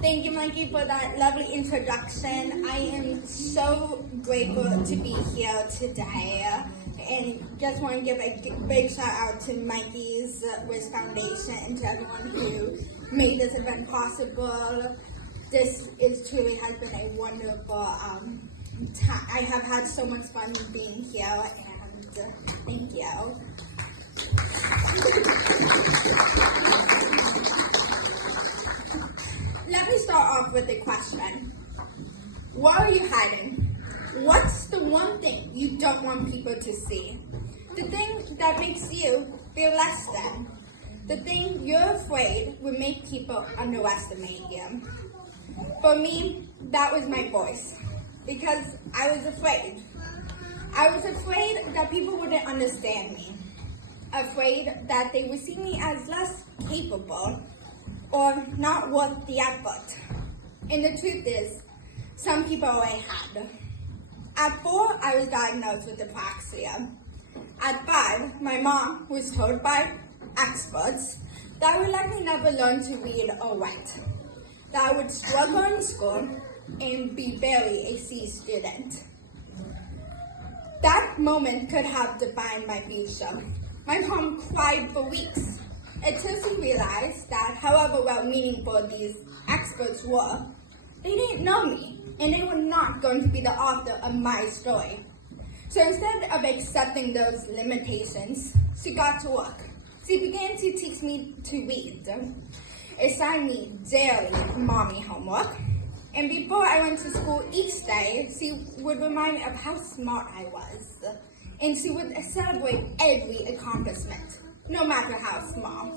Thank you, Mikey, for that lovely introduction. I am so grateful to be here today. And just want to give a big shout out to Mikey's Wish Foundation and to everyone who made this event possible. This is truly has been a wonderful time. I have had so much fun being here, and thank you. Let me start off with a question. What are you hiding? What's the one thing you don't want people to see? The thing that makes you feel less than. The thing you're afraid would make people underestimate you. For me, that was my voice. Because I was afraid. I was afraid that people wouldn't understand me. Afraid that they would see me as less capable or not worth the effort. And the truth is, some people already had. At 4, I was diagnosed with apraxia. At 5, my mom was told by experts that I would likely never learn to read or write, that I would struggle in school and be barely a C student. That moment could have defined my future. My mom cried for weeks until she realized that however well-meaning these experts were, they didn't know me, and they were not going to be the author of my story. So instead of accepting those limitations, she got to work. She began to teach me to read, assign me daily mommy homework, and before I went to school each day, she would remind me of how smart I was, and she would celebrate every accomplishment, no matter how small.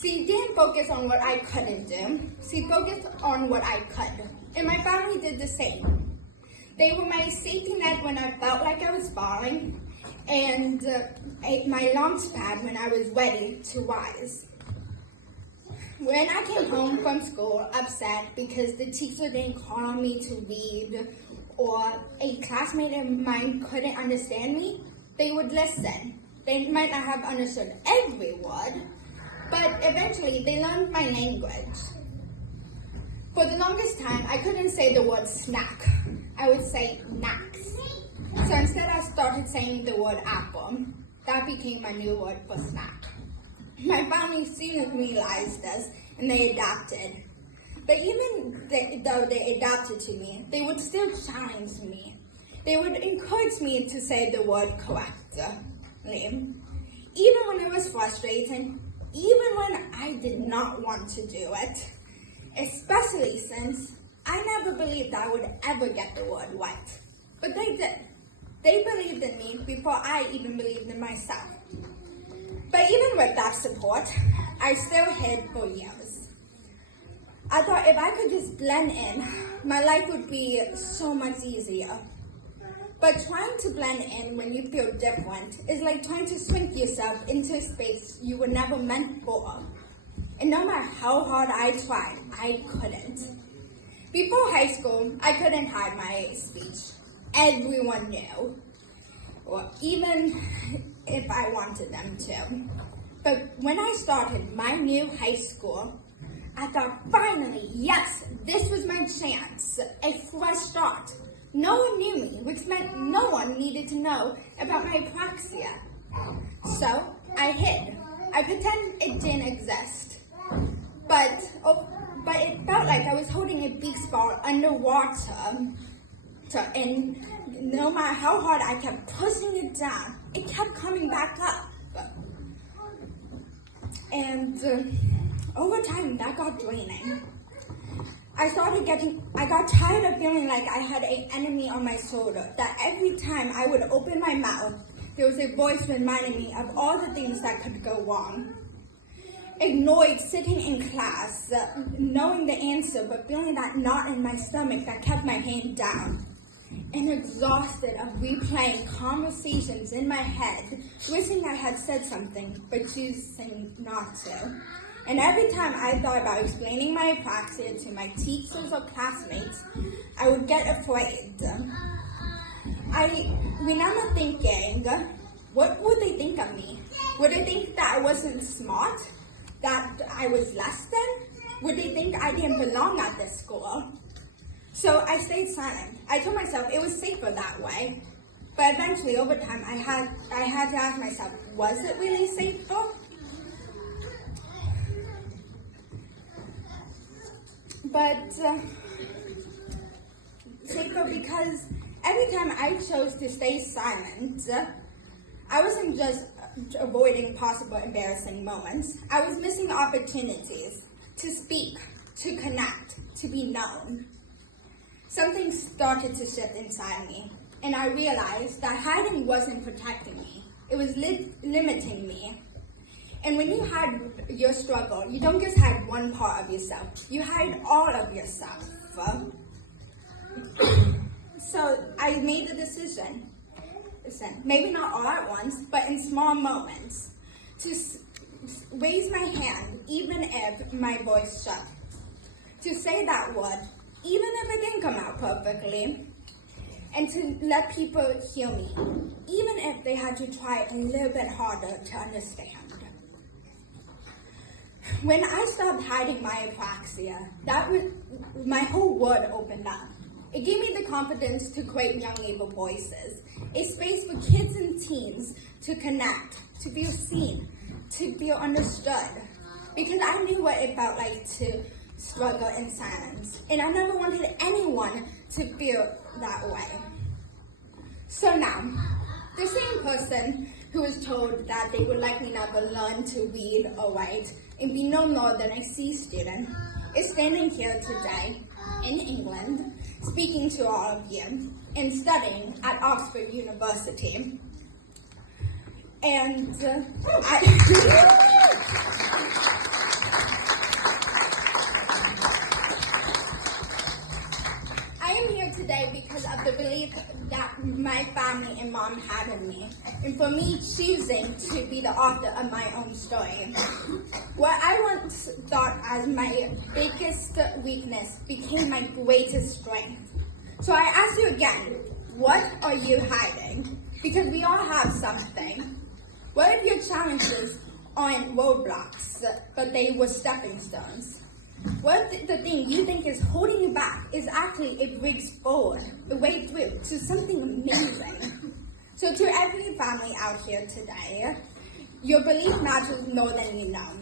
She didn't focus on what I couldn't do. She focused on what I could. And my family did the same. They were my safety net when I felt like I was falling, and my launch pad when I was ready to rise. When I came home from school upset because the teacher didn't call on me to read, or a classmate of mine couldn't understand me, they would listen. They might not have understood every word, but eventually they learned my language. For the longest time, I couldn't say the word snack. I would say knacks. So instead I started saying the word apple. That became my new word for snack. My family soon realized this and they adapted. But even though they adapted to me, they would still challenge me. They would encourage me to say the word correctly. Even when it was frustrating, even when I did not want to do it, especially since I never believed I would ever get the word right. But they did. They believed in me before I even believed in myself. But even with that support, I still hid for years. I thought if I could just blend in, my life would be so much easier. But trying to blend in when you feel different is like trying to shrink yourself into a space you were never meant for. And no matter how hard I tried, I couldn't. Before high school, I couldn't hide my speech. Everyone knew, or even if I wanted them to. But when I started my new high school, I thought, finally, yes, this was my chance, a fresh start. No one knew me, which meant no one needed to know about my apraxia. So I hid. I pretended it didn't exist. But it felt like I was holding a baseball underwater. And no matter how hard I kept pushing it down, it kept coming back up. And over time, that got draining. I got tired of feeling like I had an enemy on my shoulder, that every time I would open my mouth, there was a voice reminding me of all the things that could go wrong. Ignored sitting in class, knowing the answer, but feeling that knot in my stomach that kept my hand down. And exhausted of replaying conversations in my head, wishing I had said something, but choosing not to. And every time I thought about explaining my apraxia to my teachers or classmates, I would get afraid. I remember thinking, what would they think of me? Would they think that I wasn't smart? that I was less than? Would they think I didn't belong at this school? So I stayed silent. I told myself it was safer that way. But eventually, over time, I had to ask myself, was it really safer? But safer because every time I chose to stay silent, I wasn't just avoiding possible embarrassing moments. I was missing opportunities to speak, to connect, to be known. Something started to shift inside me, and I realized that hiding wasn't protecting me. It was limiting me. And when you hide your struggle, you don't just hide one part of yourself. You hide all of yourself. So I made the decision, maybe not all at once, but in small moments, to raise my hand even if my voice shook. To say that word, even if it didn't come out perfectly. And to let people hear me, even if they had to try a little bit harder to understand. When I stopped hiding my apraxia, my whole world opened up. It gave me the confidence to create Young Able Voices, a space for kids and teens to connect, to feel seen, to feel understood. Because I knew what it felt like to struggle in silence, and I never wanted anyone to feel that way. So now, the same person who was told that they would likely never learn to read or write and be no more than a C student is standing here today in England, speaking to all of you and studying at Oxford University. And I am here today because of the belief that my family and mom had in me, and for me choosing to be the author of my own story. What I once thought as my biggest weakness became my greatest strength. So I ask you again, what are you hiding? Because we all have something. What if your challenges aren't roadblocks, but they were stepping stones? What if the thing you think is holding you back is actually a bridge forward, a way through to something amazing? So to every family out here today, your belief matters more than you know.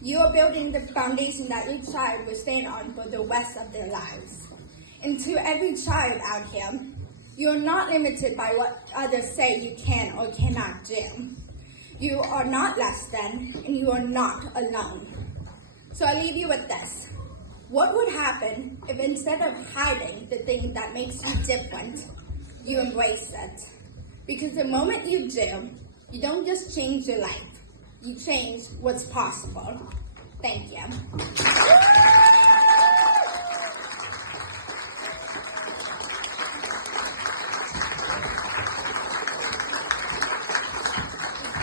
You are building the foundation that your child will stand on for the rest of their lives. And to every child out here, you are not limited by what others say you can or cannot do. You are not less than, and you are not alone. So I leave you with this. What would happen if instead of hiding the thing that makes you different, you embrace it? Because the moment you do, you don't just change your life, you change what's possible. Thank you.